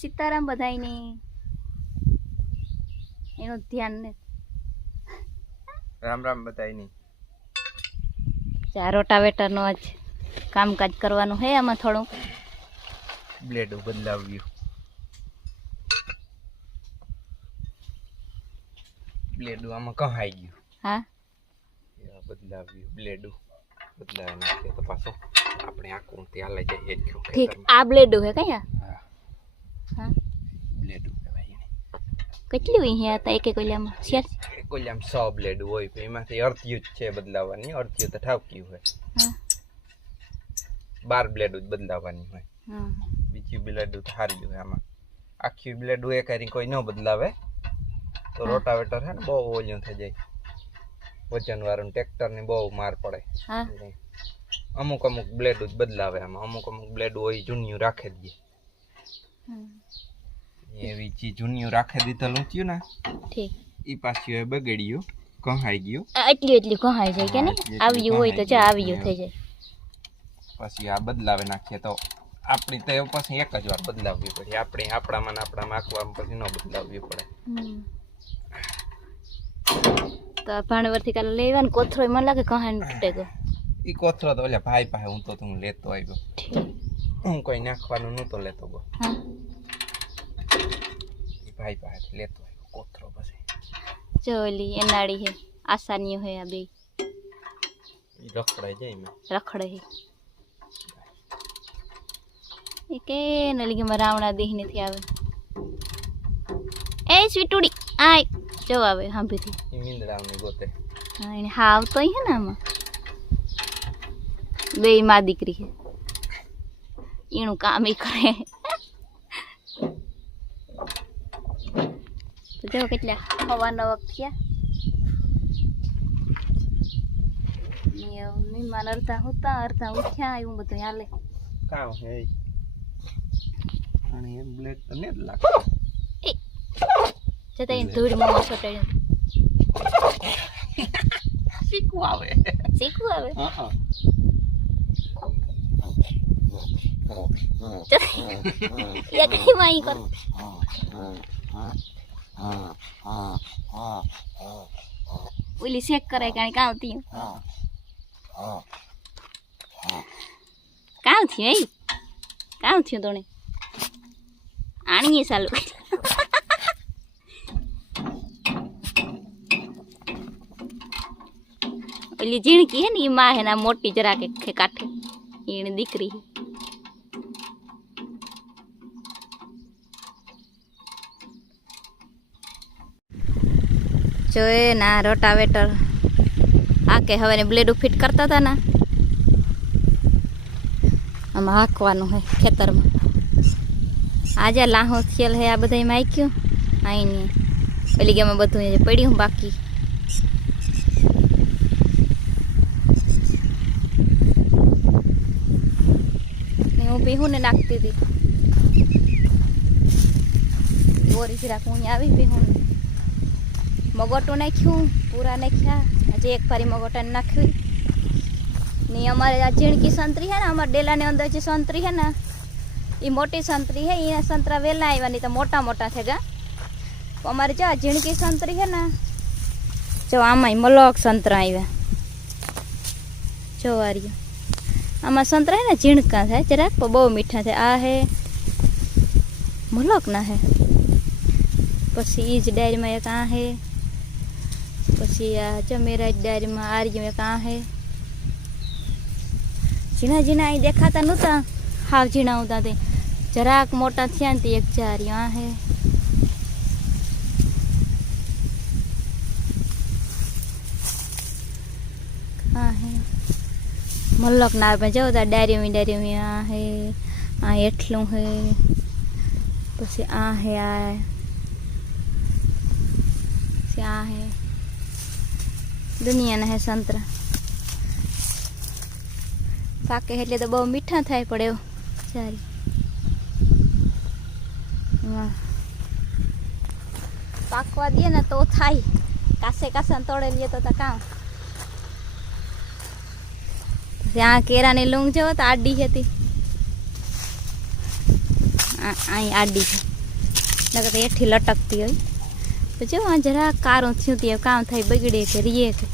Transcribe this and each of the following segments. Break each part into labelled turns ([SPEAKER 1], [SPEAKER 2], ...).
[SPEAKER 1] સીતારામ બધાયને એનું ધ્યાન ને.
[SPEAKER 2] રામ રામ બધાય નહીં
[SPEAKER 1] ચા રોટાવેટરનું આજ કામકાજ કરવાનું હે આમાં થોડું.
[SPEAKER 2] બ્લેડ બદલાવ્યું બ્લેડ આમાં કહાઈ ગયું?
[SPEAKER 1] હા?
[SPEAKER 2] બદલાવ્યું બ્લેડ. બદલાવ્યું તો પાછો આપણે આખું ત્યાં લઈ જઈએ?
[SPEAKER 1] ઠીક આ બ્લેડું હે કયા
[SPEAKER 2] હા. બ્લેડ
[SPEAKER 1] કેટલી હોય અહીંયા હતા એક એક ઓલિયામાં શેર?
[SPEAKER 2] એક આમ સો બ્લેડ હોય તો એમાંથી અર્થ્યું જ છે બદલાવવાની અર્થ્યું તો ઠાવકી હોય. બાર બ્લેડ જ બદલાવવાની હોય.
[SPEAKER 1] હા.
[SPEAKER 2] બીજી બ્લેડ સારી હોય આમાં. આખી બ્લેડ એ કરી કોઈ ન બદલાવે. તો રોટાવેટર છે ને બહુ ઓલું થઈ જાય. વજન વાળું ટ્રેક્ટરની બહુ માર પડે. અમુક અમુક બ્લેડ જ બદલાવે આમાં. અમુક અમુક બ્લેડ હોય જૂન્યું રાખે જ. એવી જે જૂનિયું રાખી દીધેલું થયું ને? એ પાછું એ બગડ્યું કહાઈ ગયું.
[SPEAKER 1] એટલી એટલી કહાઈ જાય કે
[SPEAKER 2] હા,
[SPEAKER 1] આવ્યું હોય તો ચા આવ્યું થઈ જાય.
[SPEAKER 2] પછી આ બદલાવે નાખીએ તો આપણી તો પછી એક જ વાર બદલાવવી પડે. આપણે આપણામાં ને આપણામાં આખવામાં પછી ન બદલાવવી પડે.
[SPEAKER 1] તો ભાણવરથી કાલે લેવા ને કોથરો મને લાગે કહાઈ તૂટે ગયો
[SPEAKER 2] એ કોથરો તો ઓલા ભાઈ પાસે હું તો હું લેતો આવ્યો. હું કોઈ નાખવાનું નતો લેતો ગો.
[SPEAKER 1] હા.
[SPEAKER 2] એ ભાઈ પાસે લેતો આવ્યો કોથરો પછી.
[SPEAKER 1] ચોલી એનાળી હે આસાનીઓ હે આ બે
[SPEAKER 2] રખડાઈ જાય મેં
[SPEAKER 1] રખડે હે. એ કે નલી કે રાવણા દેહ નથી આવે. એ સ્વીટુડી આય જો આવે હાંભીથી
[SPEAKER 2] એ મીંદડાઓને ગોતે.
[SPEAKER 1] હા એને હાવ તો હે ને આમાં. બે માં દીકરી હે. એનું કામ ઈ કરે. જો કેટલા હવા નવક થયા ને મહેમાન અડધા હોતા અડધા ઉઠ્યા એવું બધું હાલે
[SPEAKER 2] કામ હે અને એમ બ્લેડ તો ને જ લાગતો
[SPEAKER 1] જતા એને ધૂળ મોમાં સોટાડ્યું
[SPEAKER 2] શીખવું આવે
[SPEAKER 1] શીખવું આવે
[SPEAKER 2] હા
[SPEAKER 1] કઈ કર ઓલી શેક કરે કારણ કામ થયું કામ થયું એ કામ થયું તોને આણીએ ચાલુ ઓલી ઝીણકી હે ને એ માં હે ને આ મોટી જરા કે કાઠે એને દીકરી જો એ ના રોટાવેટર આ કે હવે બ્લેડ ફિટ કરતા હતા ને. આમાં હાંકવાનું હોય ખેતરમાં. આજે લાહો થયેલ હે, આ બધા માક્યું અહીંની પેલી ગેમાં બધું પડ્યું, બાકી. હું પીહું ને નાખતી હતી. બોરી જરાક હું આવી પીહું ને. મગોટું નાખ્યું પૂરા નાખ્યા આજે એક ફારી મગોટાને નાખ્યું ને અમારે આ ઝીણકી સંતરી હે ને અમારા ડેલાની અંદર જે સંતરી હે ને એ મોટી સંતરી હે એ સંતરા વહેલા આવ્યા નહીં તો મોટા મોટા છે ગા અમારે જો આ ઝીણકી સંતરી હે ને જો આમાંય મલોક સંતરા આવ્યા જો આ રહ્યું આમાં સંતરા હે ને ઝીણકા થાય જરાક પણ બહુ મીઠા થાય આ હે મલોક ના હે પછી એ જ ડાયરીમાં એક આ હે પછી આ ચમેરા ડાયરીમાં આ રહ્યું, એક આ હે. ઝીણા ઝીણા અહીં દેખાતા નહોતા. હાવ ઝીણા હતા તે જરાક મોટા થયા ને તે એક ચાર આ હે. આ હે. મલ્લક ના આવે જવો તા ડાયરીમાં ડાયરી આ હે, આ એટલું હે. પછી આ હે, આ. આ હે. દુનિયાના હે સંતરા. પાકે એટલે તો બહુ મીઠા થાય પડે એવું. સારી. પાકવા દે ને તો થાય. કાસે કાસે તોડે લઈએ તો કામ. ત્યાં કેરાની લૂંગ જો તો આડી હતી. અહીં આડી છે. નકર એઠી લટકતી હોય. તો જો આ જરા કારું થયું ત્યાં કામ થાય બગડે કે રીએ કે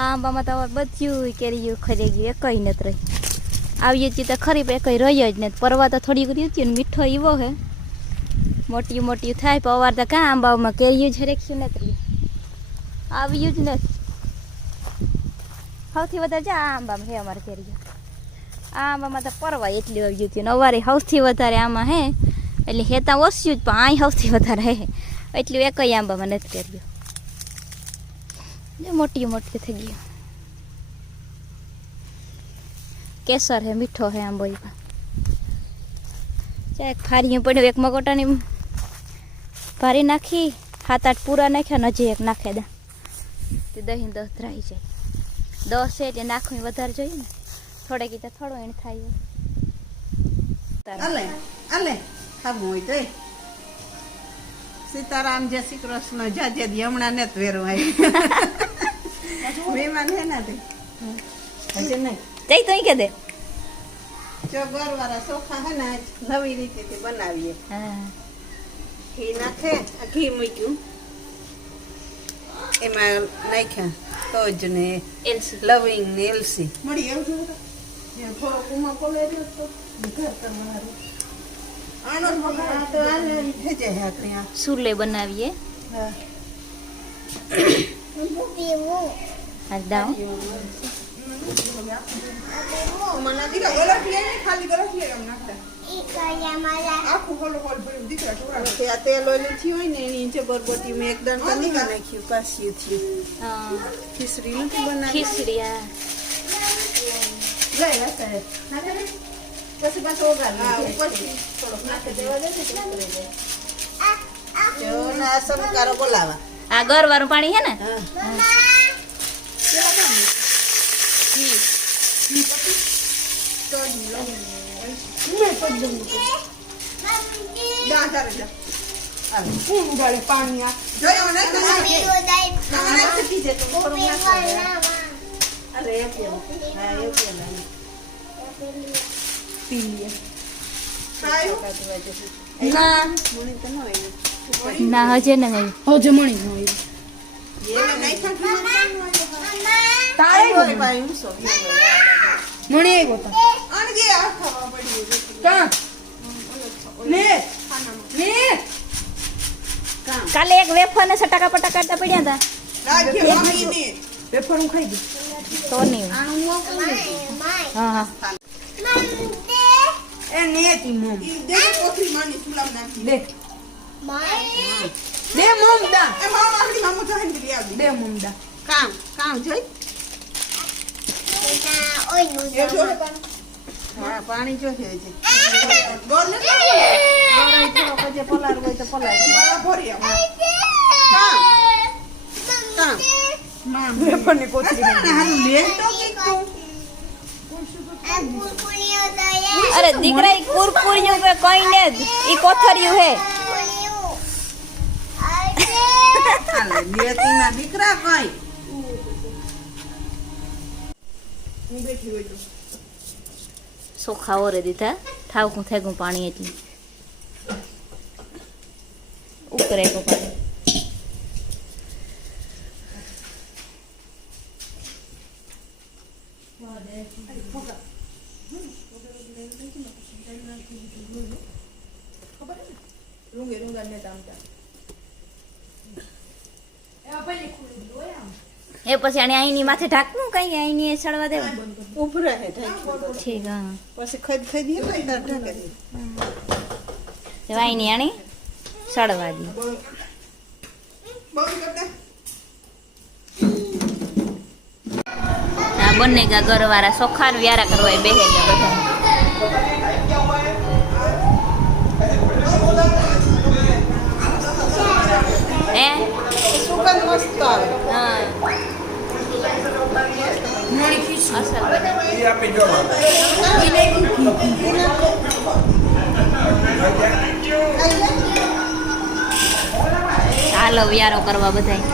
[SPEAKER 1] આંબામાં તો બધું કેરીયું ખરી ગયું એકઈ કઈ નથી રહી. આવી છીએ તો ખરી, પણ એકઈ રહ્યો જ નથી. પરવા તો થોડી રહ્યું હતી ને મીઠો એવો હે. મોટી મોટી થાય, પણ અવાર તો કાં આંબામાં કેરીયું જ રેખ્યું નથી આવ્યું જ નથી. સૌથી વધારે જા આ આંબામાં હે અમારે કેરીયું આ આંબામાં તો પરવા એટલી આવી હતી ને અવારે સૌથી વધારે આમાં હે એટલે હેતા ઓછું જ, પણ અહીં સૌથી વધારે હે. એટલું એકય આંબામાં નથી કર્યું મોટી મોટી થઈ ગયું કેસર હે, મીઠો હે આંબો પણ. ચાક ફારીયું પડ્યું, એક મગોટાની ભારી નાખી, સાત આઠ પૂરા નાખ્યા હજી એક નાખે દા. તે દહીં દસ ધરાઈ જાય. દસ છે એટલે નાખવી વધારે જોઈએ ને. થોડે કીધા થોડો એને થાય.
[SPEAKER 3] અલે અલે ખાવું હોય તો સીતારામ જય શ્રી કૃષ્ણ જાજે જે હમણાં ને વેરું આવી મહેમાન હે ના તે? હજી નહીં.
[SPEAKER 1] જઈ તો કે દે.
[SPEAKER 3] જો ગોરવાળા સોફા હે ને નવી રીતે થી બનાવીએ.
[SPEAKER 1] હા.
[SPEAKER 3] ઘી નાખે ઘી મૂક્યું. એમાં નાખ્યા તોજ ને
[SPEAKER 1] એલસી.
[SPEAKER 3] લવિંગ ને એલસી. મળી એવું ઉમા કોલે ઘર તમારું
[SPEAKER 1] સુલે બનાવીએ?
[SPEAKER 3] તેલ ઓલું થયું હોય ને એની નીચે બરબટી મેં એક દંડ નાખ્યું કાશ્યું થયું ખીચડી નથી બનાવી
[SPEAKER 1] ખીચડી?
[SPEAKER 3] પછી પાછો ઓગાળી થોડોક નાખી દેવા બોલાવા.
[SPEAKER 1] આ ગરવાળું પાણી હે ને?
[SPEAKER 3] હા. જોયો ને તમે નાખી દે તો થોડું નાખી દે. અરે એ પેલું. હા એ પેલું. ખાયું?
[SPEAKER 1] ના
[SPEAKER 3] મને તો ન હોય.
[SPEAKER 1] ના હજે ને નહીં
[SPEAKER 3] એને નાખ્યા ઘી માં કેમ ન હોય? હોય ભાઈ, હું શું? આને જે આ ખાવા પડ્યું છે. કામ.
[SPEAKER 1] કાલે એક વેફર ને સટાકા પટાકા પડ્યા હતા
[SPEAKER 3] વેફર હું ખાઈ મામીને.
[SPEAKER 1] તો નહીં હા હા
[SPEAKER 3] ઈ દે કોથળી માની સુલામ નાખી.
[SPEAKER 4] દે. દે મમદા.
[SPEAKER 3] એ મામા આપણી મામો થાય ને પેલી આવી.
[SPEAKER 4] દે મમદા.
[SPEAKER 3] કામ કામ જોઈ. હા પાણી જો છે પલાળવો હોય તો પલાર. ભરી. કામ. કામ. હારું લે તો કંઈક તું.
[SPEAKER 1] અરે દીકરા ઈ કુરકુરિયું કે કઈ ને જ ઈ કોથરિયું હે
[SPEAKER 3] હાલે, નિયતિના દીકરા કઈ
[SPEAKER 1] સોખા ઓરે દીધા ઠાવકું થેગું પાણી એટલી ઉકરે કો પાણી
[SPEAKER 4] રૂંગે રૂંગા ને
[SPEAKER 1] એ પછી આને અહીંની માથે ઢાંકવું કઈ? અહીંની એ સડવા દેવા?
[SPEAKER 3] ઉભરા હે
[SPEAKER 1] ઠીક હા.
[SPEAKER 3] પછી ખદ ખદી ને તાર ઢાંકી દે.
[SPEAKER 1] તો અહીંની આણી સડવા દી. આ બંને ગા ઘરવાળા સોખાર વ્યારા કરવા બેસે બેહે ગયા બધા. હે
[SPEAKER 3] સુગંધ મસ્ત આવે.
[SPEAKER 1] હા. ચાલો વ્યારો કરવા બધાય.